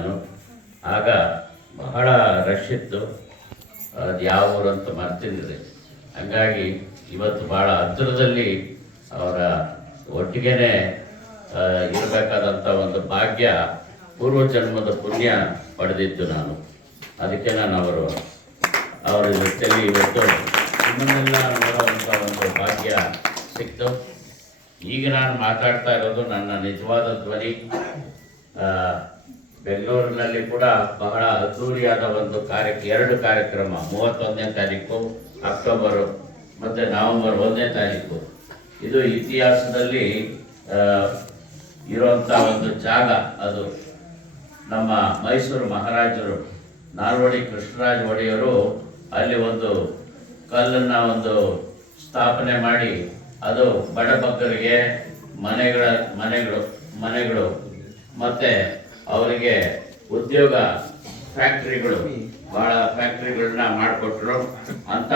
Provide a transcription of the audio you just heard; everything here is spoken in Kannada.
ನಾನು. ಆಗ ಬಹಳ ರಶ್ ಇತ್ತು. ಅದು ಯಾವ ಊರು ಅಂತ ಮರ್ತಿದ್ದೆ. ಹಂಗಾಗಿ ಇವತ್ತು ಭಾಳ ಹತ್ತಿರದಲ್ಲಿ ಅವರ ಒಟ್ಟಿಗೆನೆ ಇರಬೇಕಾದಂಥ ಒಂದು ಭಾಗ್ಯ ಪೂರ್ವ ಜನ್ಮದ ಪುಣ್ಯ ಪಡೆದಿದ್ದು ನಾನು. ಅದಕ್ಕೆ ನಾನು ಅವರು, ಅವರ ಜೊತೆಯಲ್ಲಿ ಇವತ್ತು ನಿಮ್ಮನ್ನೆಲ್ಲ ನೋಡುವಂಥ ಒಂದು ಭಾಗ್ಯ ಸಿಕ್ತು. ಈಗ ನಾನು ಮಾತಾಡ್ತಾ ಇರೋದು ನನ್ನ ನಿಜವಾದ ಧ್ವನಿ. ಬೆಂಗಳೂರಿನಲ್ಲಿ ಕೂಡ ಬಹಳ ಅದ್ದೂರಿಯಾದ ಒಂದು ಕಾರ್ಯ ಎರಡು ಕಾರ್ಯಕ್ರಮ, ಮೂವತ್ತೊಂದನೇ ತಾರೀಕು, ಅಕ್ಟೋಬರ್ ಮತ್ತು ನವೆಂಬರ್ ಒಂದನೇ ತಾರೀಕು. ಇದು ಇತಿಹಾಸದಲ್ಲಿ ಇರುವಂಥ ಒಂದು ಜಾಗ ಅದು. ನಮ್ಮ ಮೈಸೂರು ಮಹಾರಾಜರು, ನಾಲ್ವಡಿ ಕೃಷ್ಣರಾಜ ಒಡೆಯರು ಅಲ್ಲಿ ಒಂದು ಕಲ್ಲನ್ನು ಒಂದು ಸ್ಥಾಪನೆ ಮಾಡಿ, ಅದು ಬಡಬಗ್ಗರಿಗೆ ಮನೆಗಳ ಮನೆಗಳು ಮನೆಗಳು. ಮತ್ತೆ ಅವರಿಗೆ ಉದ್ಯೋಗ ಫ್ಯಾಕ್ಟ್ರಿಗಳು ಬಹಳ ಫ್ಯಾಕ್ಟ್ರಿಗಳನ್ನ ಮಾಡಿಕೊಟ್ರು. ಅಂತ